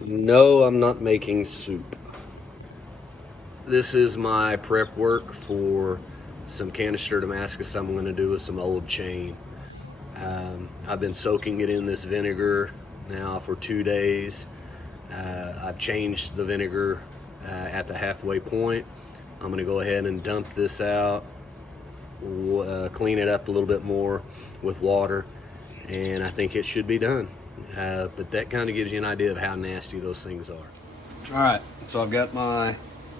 No, I'm not making soup. This is my prep work for some canister Damascus I'm going to do with some old chain. I've been soaking it in this vinegar now for 2 days. I've changed the vinegar at the halfway point. I'm going to go ahead and dump this out, clean it up a little bit more with water, and I think it should be done. But that kind of gives you an idea of how nasty those things are. All right, so I've got my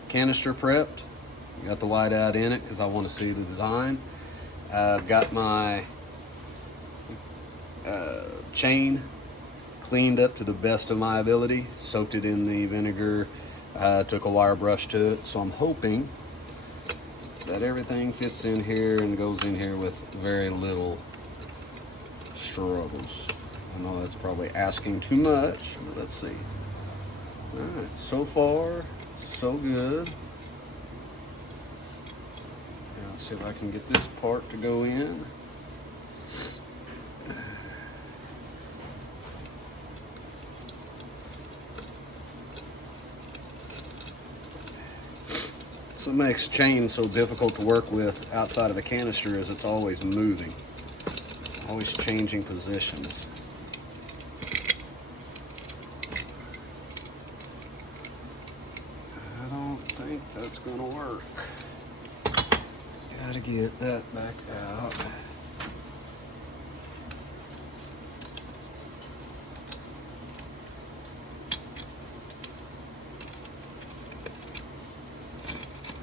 canister prepped. Got the whiteout in it because I want to see the design. I've got my chain cleaned up to the best of my ability, soaked it in the vinegar, took a wire brush to it. So I'm hoping that everything fits in here and goes in here with very little struggles. I know that's probably asking too much, but let's see. All right, so far, so good. Let's see if I can get this part to go in. So what makes chain so difficult to work with outside of a canister is it's always moving, always changing positions. I don't think that's gonna work. Gotta get that back out.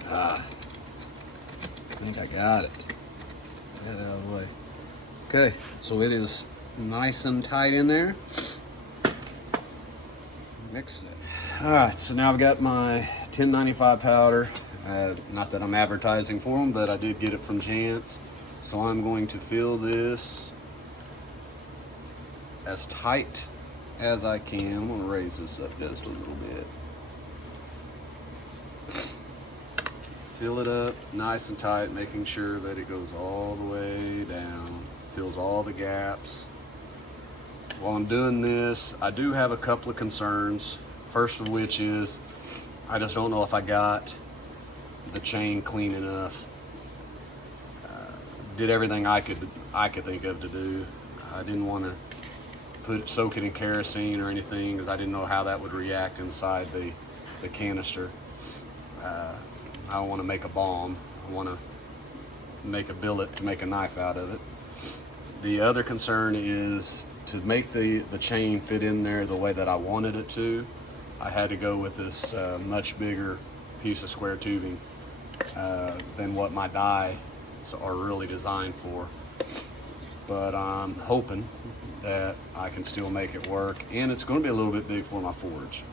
I think I got it. Get that out of the way. Okay, so it is nice and tight in there. Mix it. All right, so now I've got my 1095 powder. Not that I'm advertising for them, but I did get it from Chance. So I'm going to fill this as tight as I can. I'm gonna raise this up just a little bit. Fill it up nice and tight, making sure that it goes all the way down, fills all the gaps. While I'm doing this, I do have a couple of concerns. First of which is, I just don't know if I got the chain clean enough. Did everything I could think of to do. I didn't want to soak it in kerosene or anything because I didn't know how that would react inside the canister. I don't want to make a bomb. I want to make a billet to make a knife out of it. The other concern is to make the chain fit in there the way that I wanted it to. I had to go with this much bigger piece of square tubing than what my dies are really designed for. But I'm hoping that I can still make it work, and it's going to be a little bit big for my forge.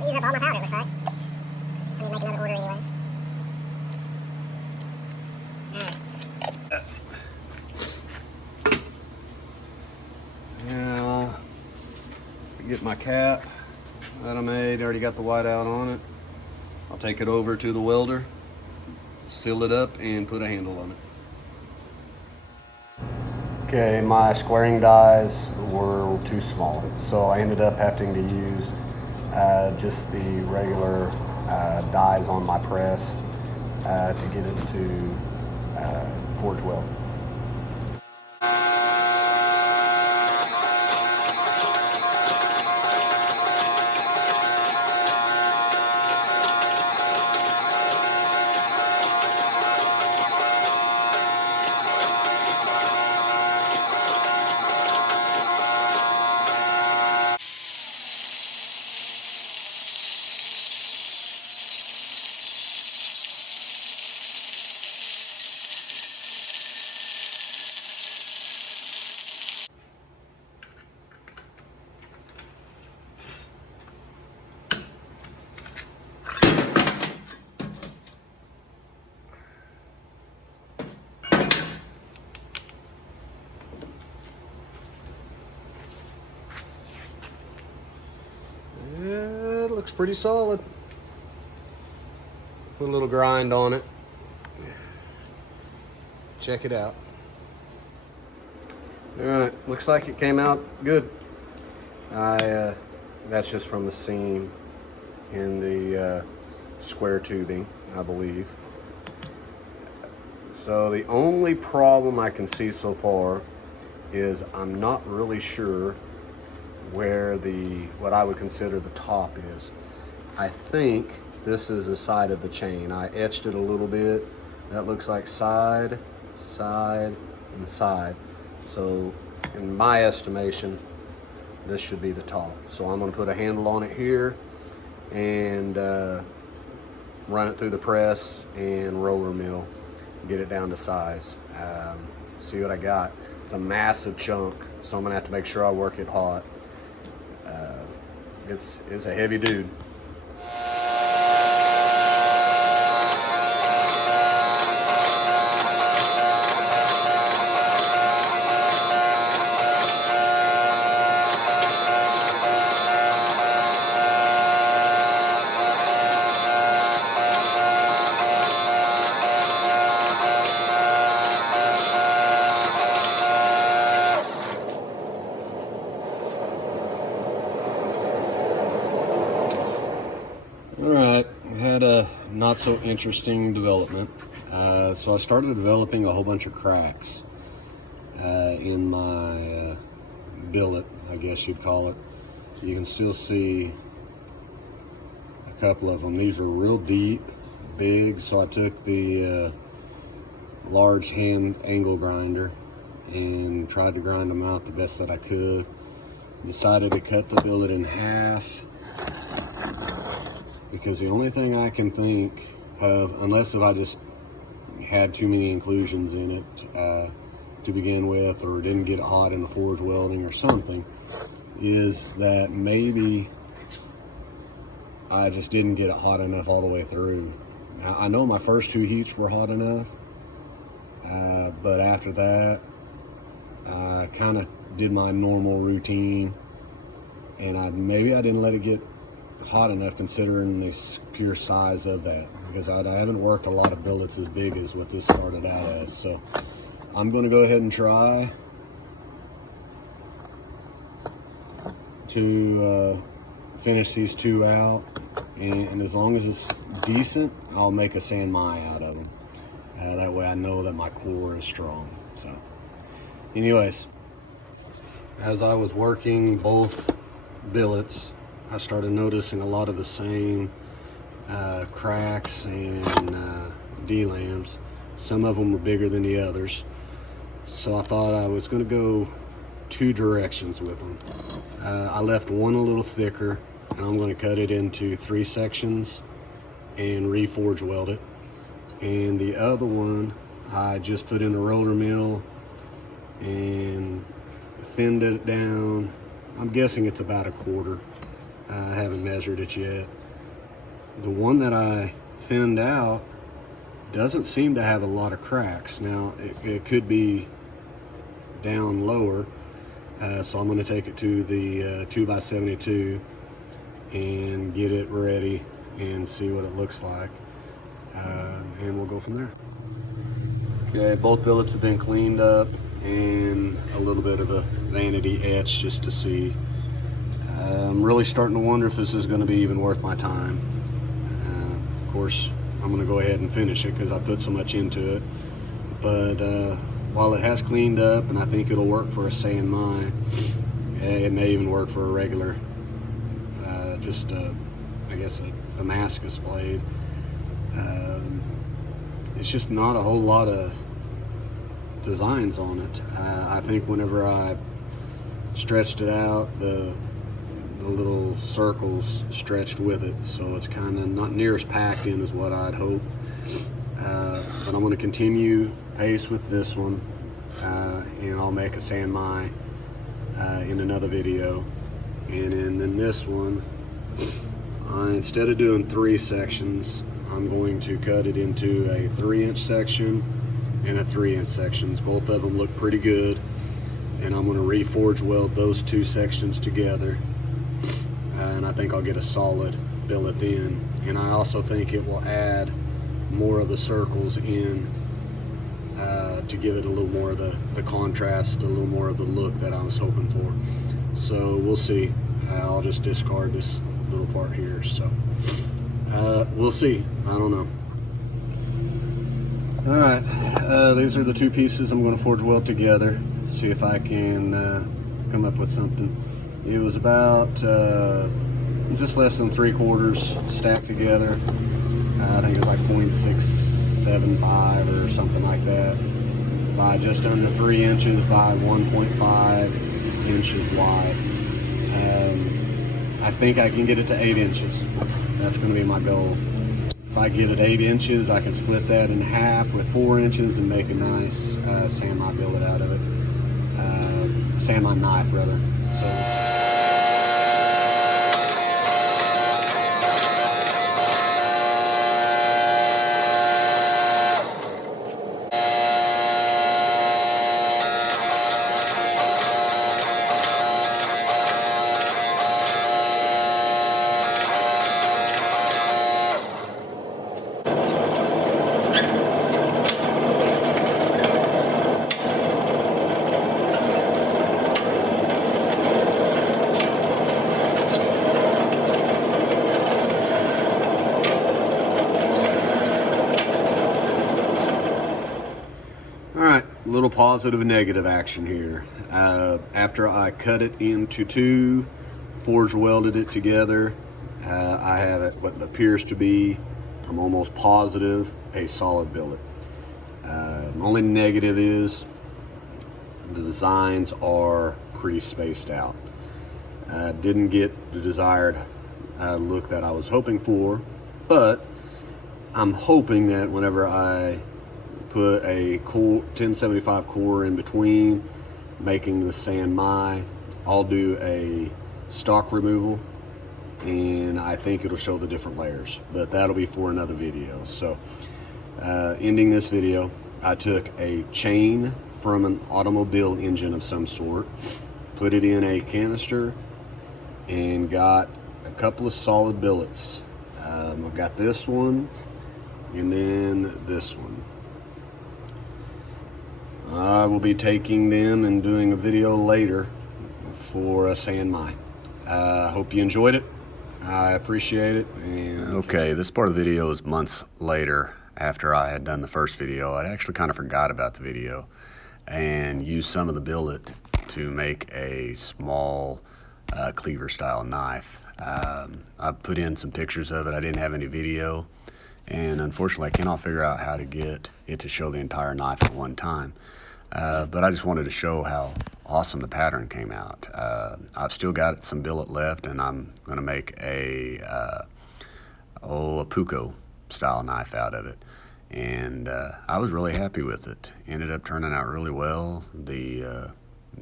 I used up all my powder, it looks like. So I need to make another order anyways. Yeah, get my cap that I made. Already got the whiteout on it. I'll take it over to the welder, seal it up, and put a handle on it. Okay, my squaring dies were too small, so I ended up having to use just the regular dies on my press to get it to forge weld. pretty solid. Put a little grind on it. Check it out. All right, looks like it came out good. That's just from the seam in the square tubing, I believe. So the only problem I can see so far is I'm not really sure where what I would consider the top is. I think this is the side of the chain. I etched it a little bit. That looks like side, side, and side. So in my estimation, this should be the top. So I'm gonna put a handle on it here and run it through the press and roller mill, get it down to size. See what I got. It's a massive chunk, so I'm gonna have to make sure I work it hot. It's a heavy dude. Alright, I had a not so interesting development. So I started developing a whole bunch of cracks in my billet, I guess you'd call it. You can still see a couple of them. These are real deep, big, so I took the large hand angle grinder and tried to grind them out the best that I could. Decided to cut the billet in half, because the only thing I can think of, unless if I just had too many inclusions in it to begin with, or didn't get it hot in the forge welding or something, is that maybe I just didn't get it hot enough all the way through. Now, I know my first two heats were hot enough, but after that, I kind of did my normal routine, and maybe I didn't let it get hot enough considering the pure size of that, because I haven't worked a lot of billets as big as what this started out as. So I'm going to go ahead and try to finish these two out, and as long as it's decent, I'll make a San Mai out of them. That way I know that my core is strong. So anyways, as I was working both billets, I started noticing a lot of the same cracks and D-lams. Some of them were bigger than the others. So I thought I was going to go two directions with them. I left one a little thicker, and I'm going to cut it into 3 sections and re-forge weld it. And the other one, I just put in the roller mill and thinned it down. I'm guessing it's about a quarter. I haven't measured it yet. The one that I thinned out doesn't seem to have a lot of cracks. Now, it could be down lower, so I'm going to take it to the 2x72 and get it ready and see what it looks like, and we'll go from there. Okay, both billets have been cleaned up and a little bit of a vanity etch just to see. I'm really starting to wonder if this is going to be even worth my time. Of course, I'm going to go ahead and finish it because I put so much into it. But while it has cleaned up, and I think it'll work for a San Mai, it may even work for a regular, I guess a Damascus blade. It's just not a whole lot of designs on it. I think whenever I stretched it out, the little circles stretched with it, so it's kind of not near as packed in as what I'd hope. But I'm going to continue pace with this one, and I'll make a San Mai in another video. And in this one, instead of doing 3 sections, I'm going to cut it into a 3-inch section and a 3-inch sections. Both of them look pretty good, and I'm going to reforge weld those 2 sections together, and I think I'll get a solid billet in, and I also think it will add more of the circles in to give it a little more of the contrast, a little more of the look that I was hoping for. So we'll see. I'll just discard this little part here, so we'll see. I don't know. All right, these are the two pieces I'm going to forge weld together, see if I can come up with something. It was about just less than 3/4 stacked together. I think it was like 0.675 or something like that, by just under 3 inches by 1.5 inches wide. I think I can get it to 8 inches. That's going to be my goal. If I get it 8 inches, I can split that in half with 4 inches and make a nice sand my billet out of it. Sand my knife, rather. So. Alright, a little positive and negative action here. After I cut it into two, forge welded it together, I have it what appears to be, I'm almost positive, a solid billet. Only negative is the designs are pretty spaced out. Didn't get the desired look that I was hoping for, but I'm hoping that whenever I put a core 1075 core in between, making the sand my, I'll do a stock removal, and I think it'll show the different layers, but that'll be for another video. So ending this video, I took a chain from an automobile engine of some sort, put it in a canister, and got a couple of solid billets. I've got this one and then this one. I will be taking them and doing a video later for a sand my. Hope you enjoyed it. I appreciate it. And okay, this part of the video is months later after I had done the first video. I actually kind of forgot about the video and used some of the billet to make a small cleaver style knife. I put in some pictures of it. I didn't have any video, and unfortunately I cannot figure out how to get it to show the entire knife at one time. But I just wanted to show how awesome the pattern came out. I've still got some billet left, and I'm going to make a puko style knife out of it. And I was really happy with it. Ended up turning out really well. The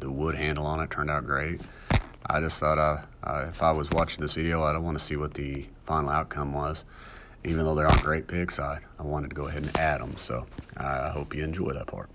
wood handle on it turned out great. I just thought if I was watching this video, I'd want to see what the final outcome was. Even though they aren't great pics, I wanted to go ahead and add them. So I hope you enjoy that part.